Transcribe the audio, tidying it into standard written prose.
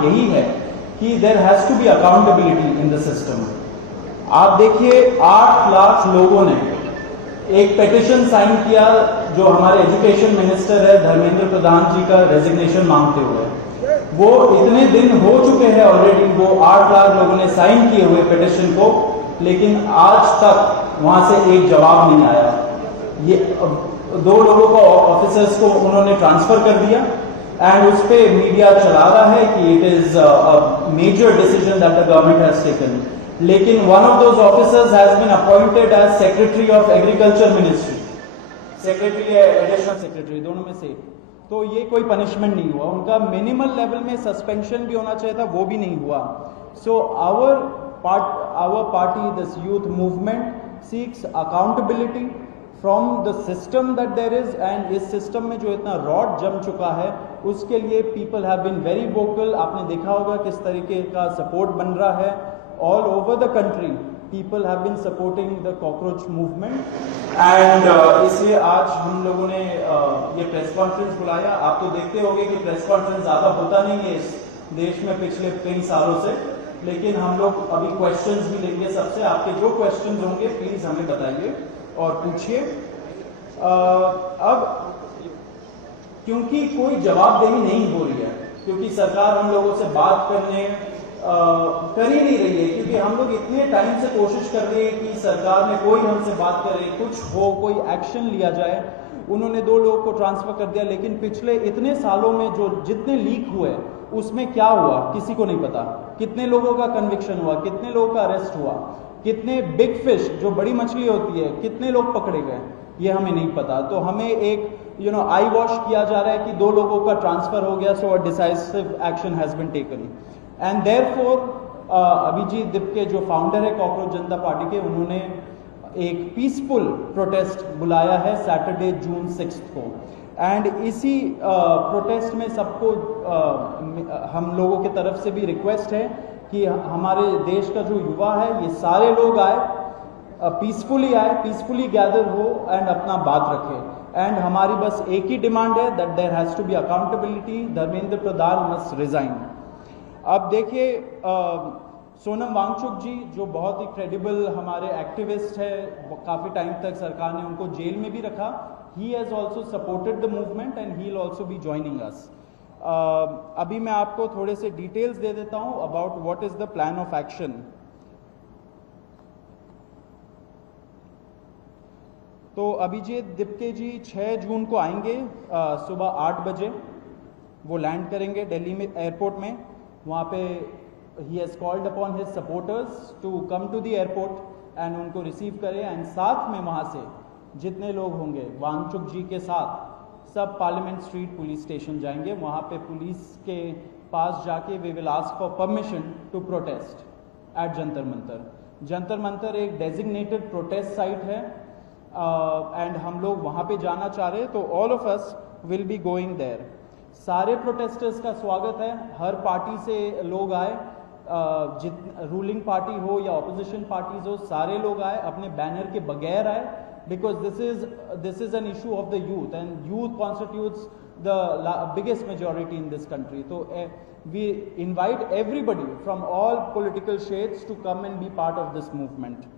Demand यही है कि there has to be accountability in the system. आप देखिए 8 लाख लोगों ने एक पेटिशन साइन किया जो हमारे एजुकेशन मिनिस्टर है धर्मेंद्र प्रधान जी का रेजिग्नेशन मांगते हुए। वो इतने दिन हो चुके हैं ऑलरेडी, वो 8 लाख लोगों ने साइन किए हुए पेटिशन को, लेकिन आज तक वहां से एक जवाब नहीं आया। ये 2 लोगों को ऑफिसर्स को उन्होंने ट्रांसफर कर दिया एंड उस पर मीडिया चला रहा है कि it is a major decision that the government has taken. लेकिन one of those officers has been appointed as secretary of agriculture ministry, secretary या एडिशनल सेक्रेटरी, दोनों में से। तो ये कोई पनिशमेंट नहीं हुआ, उनका मिनिमल लेवल में सस्पेंशन भी होना चाहिए था, वो भी नहीं हुआ। So our party this youth movement seeks accountability from the system that there is, and इस सिस्टम में जो इतना रॉड जम चुका है उसके लिए people have been very vocal. आपने देखा होगा किस तरीके का सपोर्ट बन रहा है all over the country. People have been supporting the cockroach movement and इसलिए आज हम लोगों ने ये प्रेस कॉन्फ्रेंस बुलाया। आप तो देखते होंगे कि प्रेस कॉन्फ्रेंस ज्यादा होता नहीं है इस देश में पिछले कई सालों से, लेकिन हम लोग अभी क्वेश्चंस भी लेंगे सबसे। आपके जो क्वेश्चंस होंगे प्लीज हमें बताइए और पूछिए। अब क्योंकि कोई जवाबदेही नहीं हो रही है, क्योंकि सरकार हम लोगों से बात करने कर ही नहीं रही है, क्योंकि हम लोग इतने टाइम से कोशिश कर रहे हैं कि सरकार में कोई हमसे बात करे, कुछ हो, कोई एक्शन लिया जाए। उन्होंने 2 लोगों को ट्रांसफर कर दिया, लेकिन पिछले इतने सालों में जो जितने लीक हुए उसमें क्या हुआ किसी को नहीं पता। कितने लोगों का कन्विक्शन हुआ, कितने लोगों का अरेस्ट हुआ, कितने बिग फिश जो बड़ी मछली होती है कितने लोग पकड़े गए, ये हमें नहीं पता। तो हमें एक आई वॉश किया जा रहा है कि 2 लोगों का ट्रांसफर हो गया, so a decisive action has been taken. And therefore Abhijit Dipke जो फाउंडर है कॉकरोच जनता पार्टी के, उन्होंने एक पीसफुल प्रोटेस्ट बुलाया है सैटरडे जून 6 को। एंड इसी प्रोटेस्ट में सबको हम लोगों की तरफ से भी रिक्वेस्ट है कि हमारे देश का जो युवा है ये सारे लोग आए, पीसफुली आए, पीसफुली गैदर हो एंड अपना बात रखें। एंड हमारी बस एक ही डिमांड है that there has to be accountability, Dharmendra Pradhan must resign. अब देखिए सोनम वांगचुक जी जो बहुत ही क्रेडिबल हमारे एक्टिविस्ट है, काफ़ी टाइम तक सरकार ने उनको जेल में भी रखा। He has also supported the movement and he will also be joining us. अभी मैं आपको थोड़े से डिटेल्स दे देता हूं about what is the plan of action. तो अभिजीत दिपके जी 6 जून को आएंगे सुबह 8 बजे। वो लैंड करेंगे दिल्ली में एयरपोर्ट में। वहाँ पे ही has called upon his supporters to come to the airport and उनको रिसीव करें। एंड साथ में वहाँ से जितने लोग होंगे वांगचुक जी के साथ सब पार्लियामेंट स्ट्रीट पुलिस स्टेशन जाएंगे। वहाँ पे पुलिस के पास जाके we will ask for permission to protest at Jantar Mantar. Jantar Mantar एक डेजिग्नेटेड प्रोटेस्ट साइट है एंड हम लोग वहाँ पे जाना चाह रहे हैं, तो all of us will be going there. सारे प्रोटेस्टर्स का स्वागत है, हर पार्टी से लोग आए, रूलिंग पार्टी हो या ऑपोजिशन पार्टीज हो, सारे लोग आए, अपने बैनर के बगैर आए, because this is an issue of the youth and youth constitutes the biggest majority in this country. So we invite everybody from all political shades to come and be part of this movement.